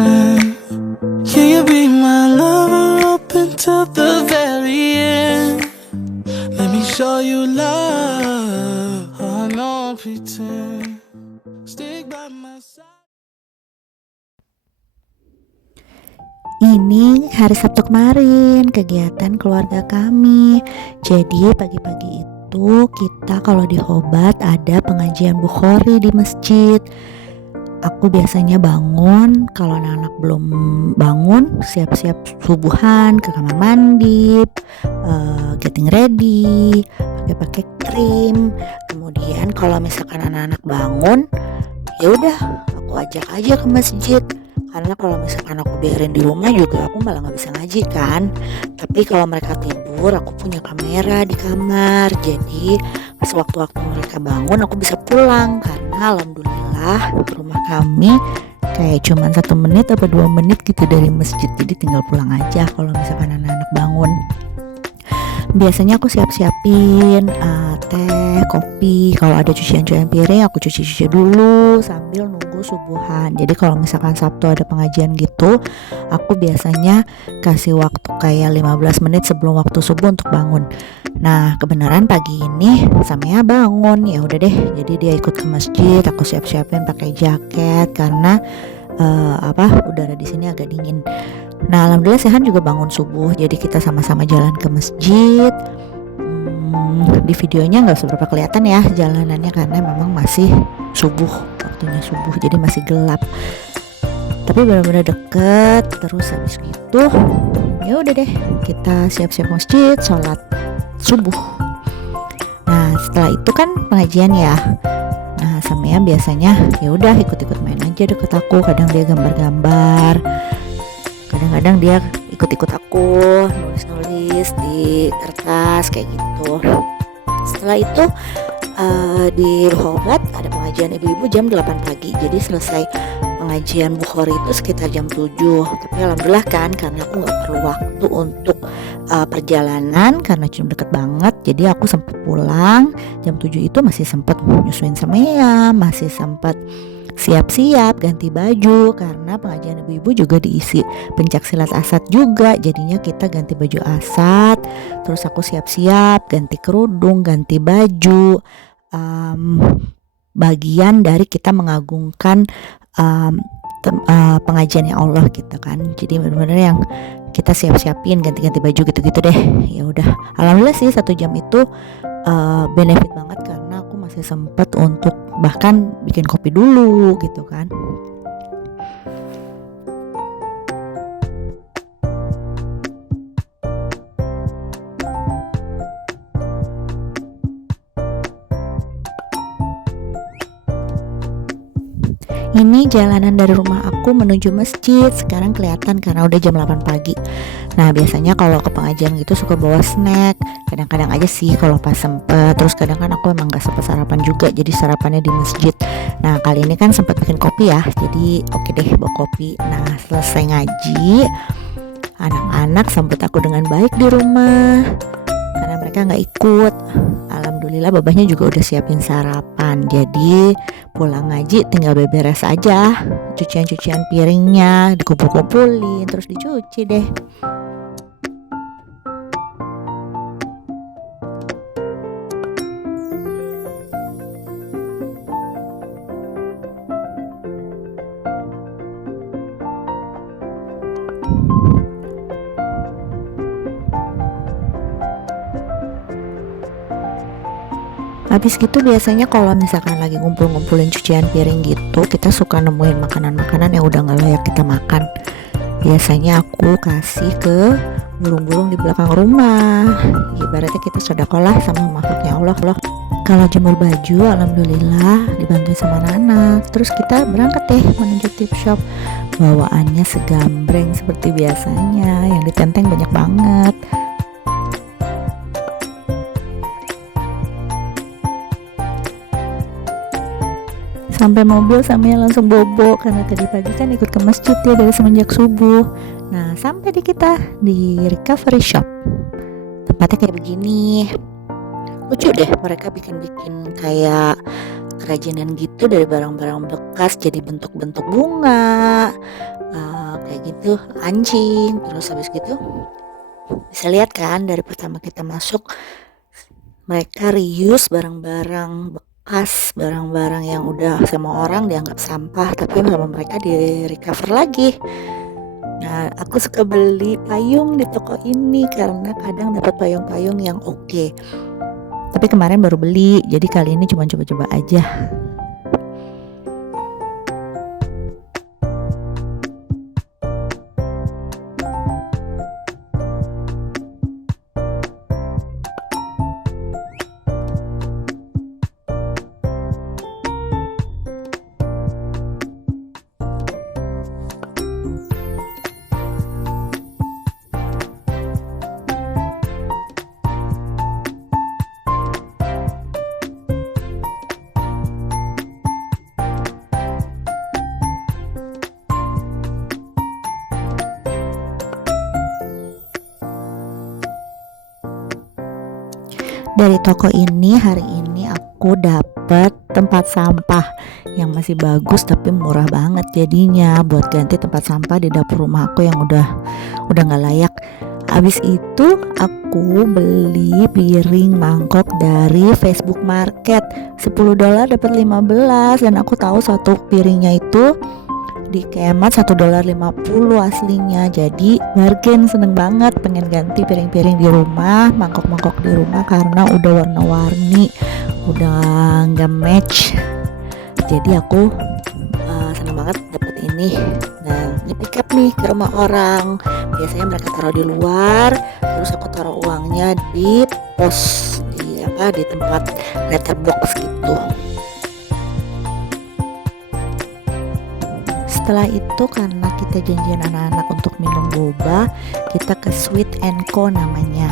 friend. Can you be my lover up until the very end? Let me show you love. I don't pretend. Stick by my side. Ini hari Sabtu kemarin kegiatan keluarga kami. Jadi pagi-pagi itu kita kalau di Khobar ada pengajian Bukhari di masjid. Aku biasanya bangun, kalau anak-anak belum bangun, siap-siap subuhan ke kamar mandi, getting ready, pakai krim. Kemudian kalau misalkan anak-anak bangun, ya udah aku ajak aja ke masjid. Karena kalau misalkan aku biarin di rumah juga aku malah nggak bisa ngaji kan. Tapi kalau mereka tidur, aku punya kamera di kamar. Jadi pas waktu-waktu mereka bangun aku bisa pulang. Karena alhamdulillah rumah kami kayak cuman 1 menit atau 2 menit gitu dari masjid. Jadi tinggal pulang aja kalau misalkan anak-anak bangun. Biasanya aku siap-siapin teh, kopi. Kalau ada cucian-cucian piring aku cuci-cuci dulu sambil nunggu subuhan. Jadi kalau misalkan Sabtu ada pengajian gitu, aku biasanya kasih waktu kayak 15 menit sebelum waktu subuh untuk bangun. Nah kebenaran pagi ini Samia bangun, ya udah deh. Jadi dia ikut ke masjid. Aku siap-siapin pakai jaket karena udara di sini agak dingin. Nah alhamdulillah Sehan juga bangun subuh. Jadi kita sama-sama jalan ke masjid. Di videonya nggak seberapa kelihatan ya jalanannya karena memang masih subuh, waktunya subuh, jadi masih gelap. Tapi benar-benar deket. Terus habis gitu, ya udah deh kita siap-siap masjid, sholat subuh. Nah setelah itu kan pengajian ya. Nah Samia biasanya ya udah ikut-ikut main aja deket aku. Kadang dia gambar-gambar, kadang-kadang dia ikut-ikut aku nulis-nulis di kertas kayak gitu. Setelah itu di Khobar ada pengajian ibu-ibu jam 8 pagi. Jadi selesai pengajian Bukhari itu sekitar jam 7. Tapi alhamdulillah kan karena aku gak perlu waktu untuk perjalanan karena cuma deket banget. Jadi aku sempat pulang jam 7 itu, masih sempat nyusuin Samia, masih sempat siap-siap ganti baju karena pengajian ibu-ibu juga diisi pencak silat asad juga. Jadinya kita ganti baju asad. Terus aku siap-siap ganti kerudung, ganti baju. Bagian dari kita mengagungkan pengajiannya Allah gitu kan. Jadi benar-benar yang kita siap-siapin ganti-ganti baju gitu-gitu deh. Ya udah alhamdulillah sih 1 jam itu benefit banget karena aku masih sempat untuk bahkan bikin kopi dulu gitu kan. Ini jalanan dari rumah aku menuju masjid. Sekarang kelihatan karena udah jam 8 pagi. Nah biasanya kalau ke pengajian gitu suka bawa snack. Kadang-kadang aja sih kalau pas sempet. Terus kadang kan aku emang gak sempet sarapan juga, jadi sarapannya di masjid. Nah kali ini kan sempet bikin kopi ya. Jadi oke deh bawa kopi. Nah selesai ngaji, anak-anak sambut aku dengan baik di rumah karena mereka gak ikut. Alhamdulillah babahnya juga udah siapin sarapan. Jadi pulang ngaji tinggal beberes aja. Cucian-cucian piringnya dikumpul-kumpulin terus dicuci deh. Habis gitu biasanya kalau misalkan lagi ngumpul-ngumpulin cucian piring gitu, kita suka nemuin makanan-makanan yang udah gak layak kita makan. Biasanya aku kasih ke burung-burung di belakang rumah. Ibaratnya kita sedekah sama makhluknya Allah. Kalau jemur baju alhamdulillah dibantuin sama anak. Terus kita berangkat deh menuju tip shop. Bawaannya segambreng seperti biasanya, yang ditenteng banyak banget. Sampai mobil Samia langsung bobo karena tadi pagi kan ikut ke masjid ya dari semenjak subuh. Nah sampai di kita di recovery shop. Tempatnya kayak begini. Lucu deh, mereka bikin kayak kerajinan gitu dari barang-barang bekas jadi bentuk-bentuk bunga, gitu anjing. Terus habis gitu bisa lihat kan dari pertama kita masuk mereka reuse barang-barang bekas, barang-barang yang udah sama orang dianggap sampah tapi sama mereka di recover lagi. Nah, aku suka beli payung di toko ini karena kadang dapat payung-payung yang oke. Tapi kemarin baru beli, jadi kali ini cuma coba-coba aja. Dari toko ini hari ini aku dapat tempat sampah yang masih bagus tapi murah banget jadinya buat ganti tempat sampah di dapur rumah aku yang udah nggak layak. Abis itu aku beli piring mangkok dari Facebook Market, $10 dapat 15, dan aku tahu satu piringnya itu di Kemat $1.50 aslinya. Jadi bargain, seneng banget, pengen ganti piring-piring di rumah, mangkok-mangkok di rumah karena udah warna-warni, udah nggak match. Jadi aku seneng banget dapet ini. Dan ini pick up nih ke rumah orang. Biasanya mereka taruh di luar, terus aku taruh uangnya di pos di tempat letterbox gitu. Setelah itu karena kita janjian anak-anak untuk minum boba, kita ke Sweet and Co namanya.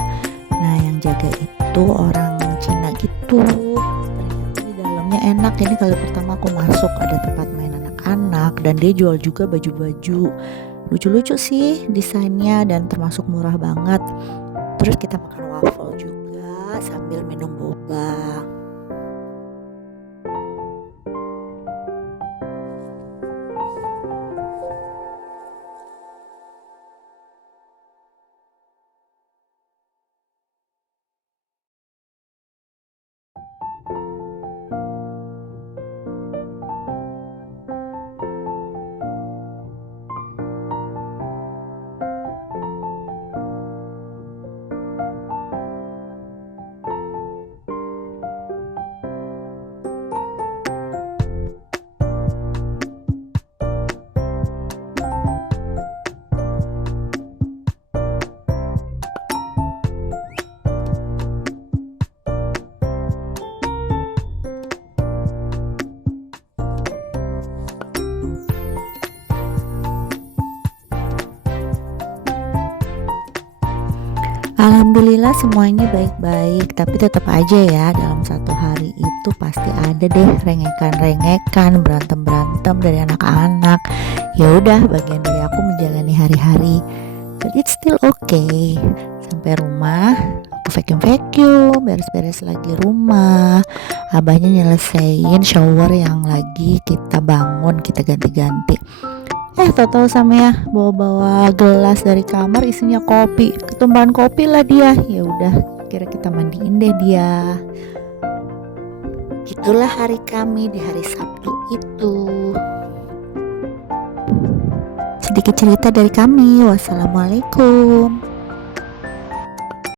Nah, yang jaga itu orang Cina gitu. Ternyata di dalamnya enak. Ini kali pertama aku masuk, ada tempat main anak-anak dan dia jual juga baju-baju. Lucu-lucu sih desainnya dan termasuk murah banget. Terus kita makan waffle juga sambil minum boba. Alhamdulillah semuanya baik-baik, tapi tetap aja ya dalam satu hari itu pasti ada deh rengekan-rengekan, berantem-berantem dari anak-anak. Ya udah, bagian dari aku menjalani hari-hari. But it's still okay. Sampai rumah, aku vacuum, beres-beres lagi rumah. Abahnya nyelesain shower yang lagi kita bangun, kita ganti-ganti. Tahu-tahu sama ya bawa gelas dari kamar isinya kopi, ketumpahan kopi lah dia. Ya udah, kira kita mandiin deh dia. Itulah hari kami di hari Sabtu itu. Sedikit cerita dari kami. Wassalamualaikum.